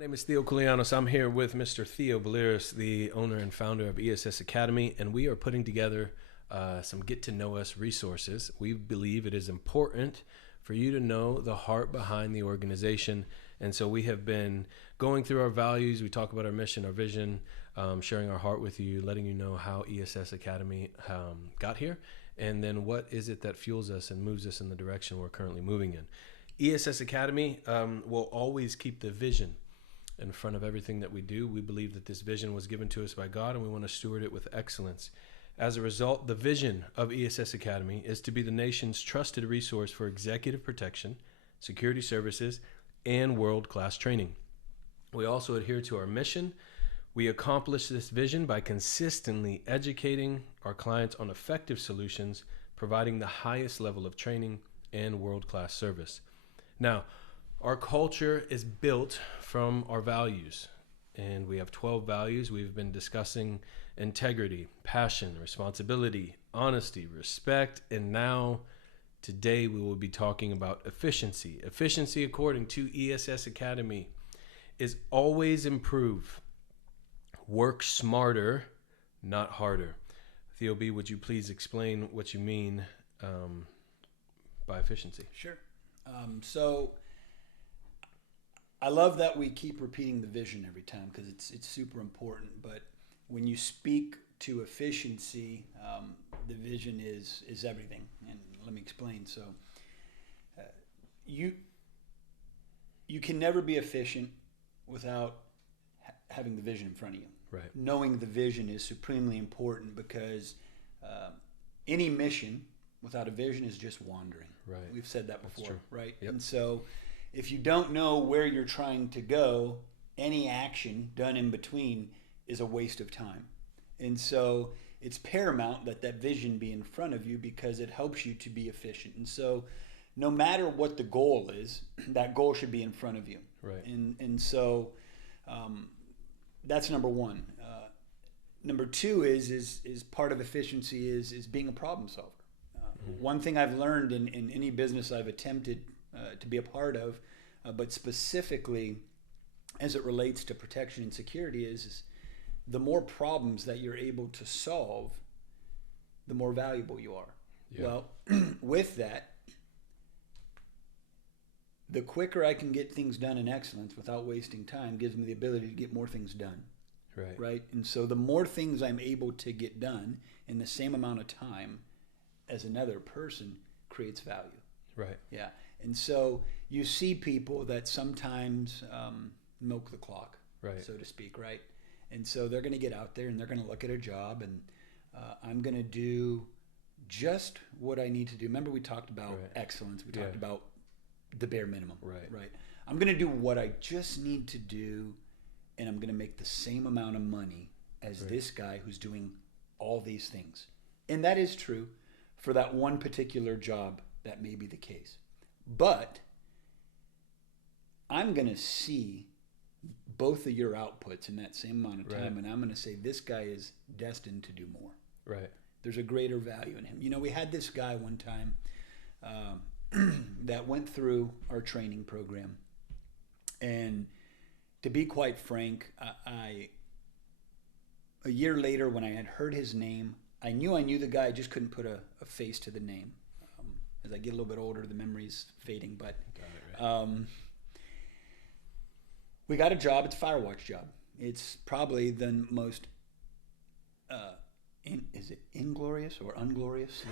My name is Theo Koulianos. I'm here with Mr. Theo Balearis, the owner and founder of Ess Academy, and we are putting together some get-to-know-us resources. We believe it is important for you to know the heart behind the organization, and so we have been going through our values. We talk about our mission, our vision, sharing our heart with you, letting you know how Ess Academy got here, and then what is it that fuels us and moves us in the direction we're currently moving in. Ess Academy will always keep the vision in front of everything that we do. We believe that this vision was given to us by God, and we want to steward it with excellence. As a result, the vision of Ess Academy is to be the nation's trusted resource for executive protection, security services, and world-class training. We also adhere to our mission. We accomplish this vision by consistently educating our clients on effective solutions, providing the highest level of training and world-class service. Now, our culture is built from our values, and we have 12 values. We've been discussing integrity, passion, responsibility, honesty, respect, and now today we will be talking about efficiency. Efficiency, according to Ess Academy, is always improve. Work smarter, not harder. Theo B, would you please explain what you mean by efficiency? Sure. So I love that we keep repeating the vision every time because it's super important. But when you speak to efficiency, the vision is everything. And let me explain. So you can never be efficient without having the vision in front of you. Right. Knowing the vision is supremely important because any mission without a vision is just wandering. Right. We've said that before, right? Yep. And so if you don't know where you're trying to go, any action done in between is a waste of time. And so it's paramount that that vision be in front of you because it helps you to be efficient. And so no matter what the goal is, that goal should be in front of you. Right. And so that's number one. Number two is part of efficiency is being a problem solver. One thing I've learned in any business I've attempted to be a part of, but specifically as it relates to protection and security is the more problems that you're able to solve, the more valuable you are. Yeah. Well, with that, the quicker I can get things done in excellence without wasting time gives me the ability to get more things done. Right. And so the more things I'm able to get done in the same amount of time as another person creates value. Right. Yeah. And so you see people that sometimes milk the clock, right, so to speak, right? And so they're going to get out there and they're going to look at a job and I'm going to do just what I need to do. Remember we talked about excellence. We talked about the bare minimum. Right. I'm going to do what I just need to do and I'm going to make the same amount of money as this guy who's doing all these things. And that is true. For that one particular job, that may be the case. But I'm going to see both of your outputs in that same amount of time, and I'm going to say this guy is destined to do more. Right. There's a greater value in him. You know, we had this guy one time that went through our training program. And to be quite frank, a year later when I had heard his name, I knew the guy. I just couldn't put a face to the name. As I get a little bit older, the memory's fading. But we got a job. It's a fire watch job. It's probably the most, is it inglorious or unglorious?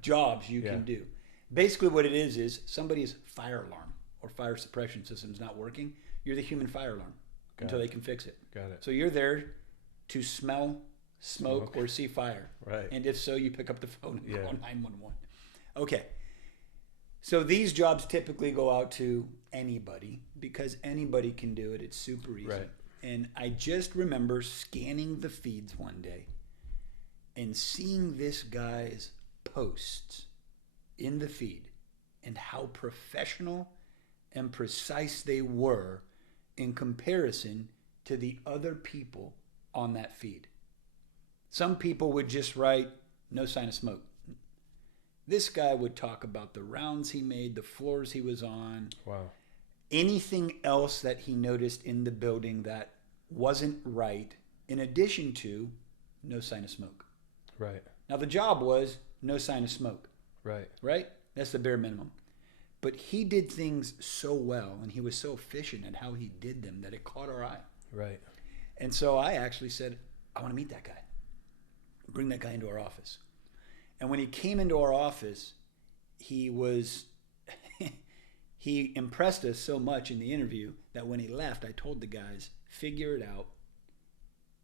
Jobs you can do. Basically what it is somebody's fire alarm or fire suppression system's not working. You're the human fire alarm until they can fix it. Got it. So you're there to smell smoke or see fire. Right. And if so, you pick up the phone and call 911. Okay. So these jobs typically go out to anybody because anybody can do it. It's super easy. Right. And I just remember scanning the feeds one day and seeing this guy's posts in the feed and how professional and precise they were in comparison to the other people on that feed. Some people would just write, no sign of smoke. This guy would talk about the rounds he made, the floors he was on. Wow. anything else that he noticed in the building that wasn't right, in addition to no sign of smoke. Right. Now, the job was no sign of smoke. Right. Right? That's the bare minimum. But he did things so well, and he was so efficient at how he did them that it caught our eye. Right. And so I actually said, I want to meet that guy. Bring that guy into our office. And when he came into our office, he impressed us so much in the interview that when he left, I told the guys, figure it out.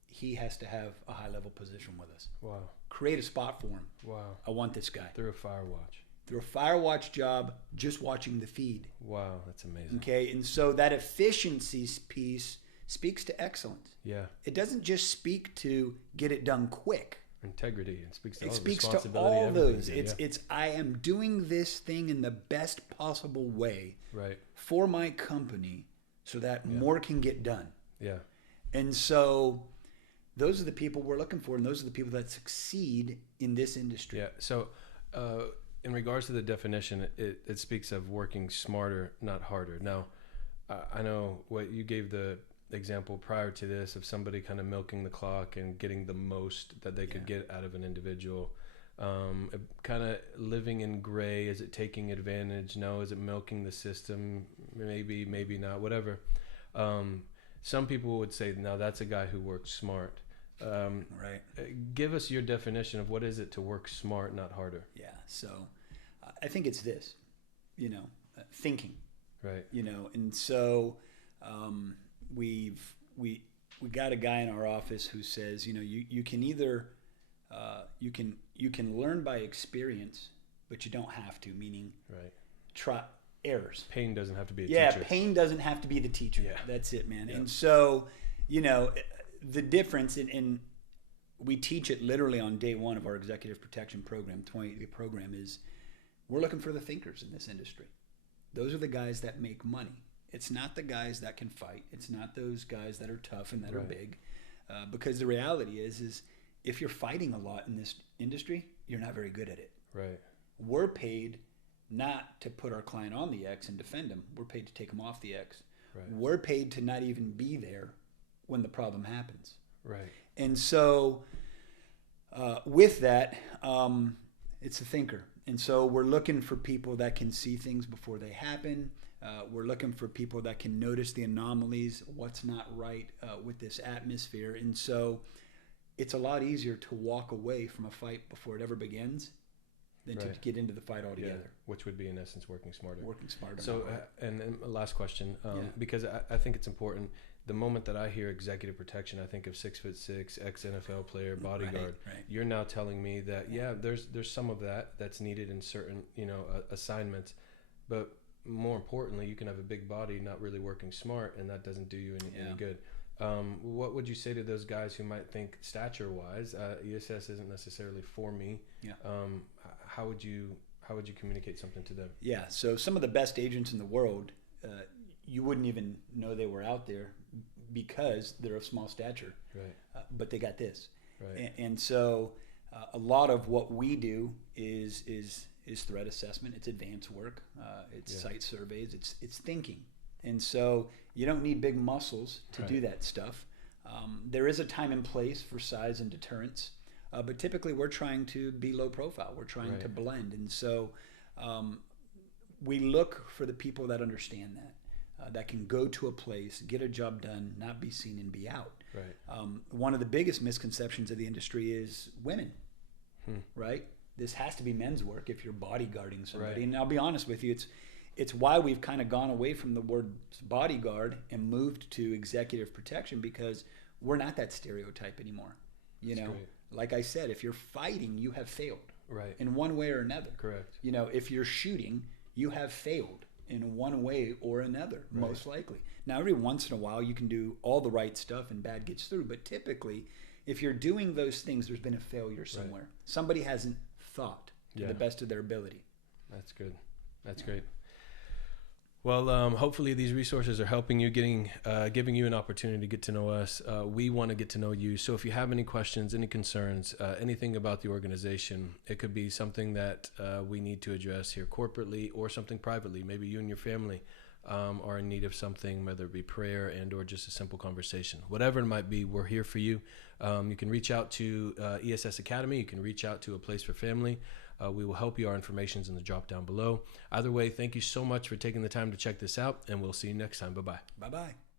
He has to have a high-level position with us. Wow. Create a spot for him. Wow. I want this guy. Through a Firewatch. Through a Firewatch job, just watching the feed. Wow, that's amazing. Okay, and so that efficiency piece speaks to excellence. Yeah. It doesn't just speak to get it done quick. Integrity. It speaks to It all speaks to responsibility, all everything. those. Yeah. It's I am doing this thing in the best possible way right. for my company so that more can get done. Yeah. And so those are the people we're looking for, and those are the people that succeed in this industry. Yeah. So in regards to the definition, it speaks of working smarter, not harder. Now, I know what you gave the example prior to this of somebody kind of milking the clock and getting the most that they could get out of an individual. Kind of living in gray. Is it taking advantage? No. Is it milking the system? Maybe, maybe not, whatever. Some people would say, no, that's a guy who works smart. Right. Give us your definition of what is it to work smart, not harder. Yeah. So I think it's this, thinking. Right. And so we got a guy in our office who says, you can either you can learn by experience, but you don't have to. Meaning, try errors. Pain doesn't have to be a teacher. teacher. Pain doesn't have to be the teacher. Yeah. That's it, man. Yeah. And so, the difference in we teach it literally on day one of our executive protection program, 20-day program, is we're looking for the thinkers in this industry. Those are the guys that make money. It's not the guys that can fight. It's not those guys that are tough and that are big. Because the reality is if you're fighting a lot in this industry, you're not very good at it. Right. We're paid not to put our client on the X and defend them. We're paid to take them off the X. Right. We're paid to not even be there when the problem happens. Right. And so with that, it's a thinker. And so we're looking for people that can see things before they happen. We're looking for people that can notice the anomalies, what's not right with this atmosphere. And so it's a lot easier to walk away from a fight before it ever begins than to get into the fight altogether. Yeah, which would be, in essence, working smarter. Working smarter. So, and last question, because I think it's important. The moment that I hear executive protection, I think of 6'6", ex-NFL player, bodyguard. Right. You're now telling me that, there's some of that's needed in certain, assignments. But more importantly, you can have a big body not really working smart, and that doesn't do you any good. What would you say to those guys who might think stature-wise, ESS isn't necessarily for me? Yeah. How would you communicate something to them? Yeah. So some of the best agents in the world, you wouldn't even know they were out there because they're of small stature. Right. But they got this. Right. And so a lot of what we do is threat assessment. It's advanced work. It's site surveys. It's thinking. And so you don't need big muscles to do that stuff. There is a time and place for size and deterrence, but typically we're trying to be low profile. We're trying to blend. And so we look for the people that understand that can go to a place, get a job done, not be seen and be out. Right. One of the biggest misconceptions of the industry is women, right? This has to be men's work if you're bodyguarding somebody. Right. And I'll be honest with you, it's why we've kind of gone away from the word bodyguard and moved to executive protection, because we're not that stereotype anymore. Like I said, if you're fighting, you have failed. Right. In one way or another. Correct. If you're shooting, you have failed in one way or another, most likely. Now, every once in a while, you can do all the right stuff and bad gets through. But typically, if you're doing those things, there's been a failure somewhere. Right. Somebody hasn't thought to the best of their ability. That's good. That's great. Well, hopefully these resources are helping you, giving you an opportunity to get to know us. We want to get to know you. So if you have any questions, any concerns, anything about the organization, it could be something that we need to address here corporately or something privately, maybe you and your family. are in need of something, whether it be prayer and or just a simple conversation. Whatever it might be, we're here for you. You can reach out to Ess Academy. You can reach out to A Place for Family. We will help you. Our information's in the drop down below. Either way, thank you so much for taking the time to check this out, and we'll see you next time. Bye-bye. Bye-bye.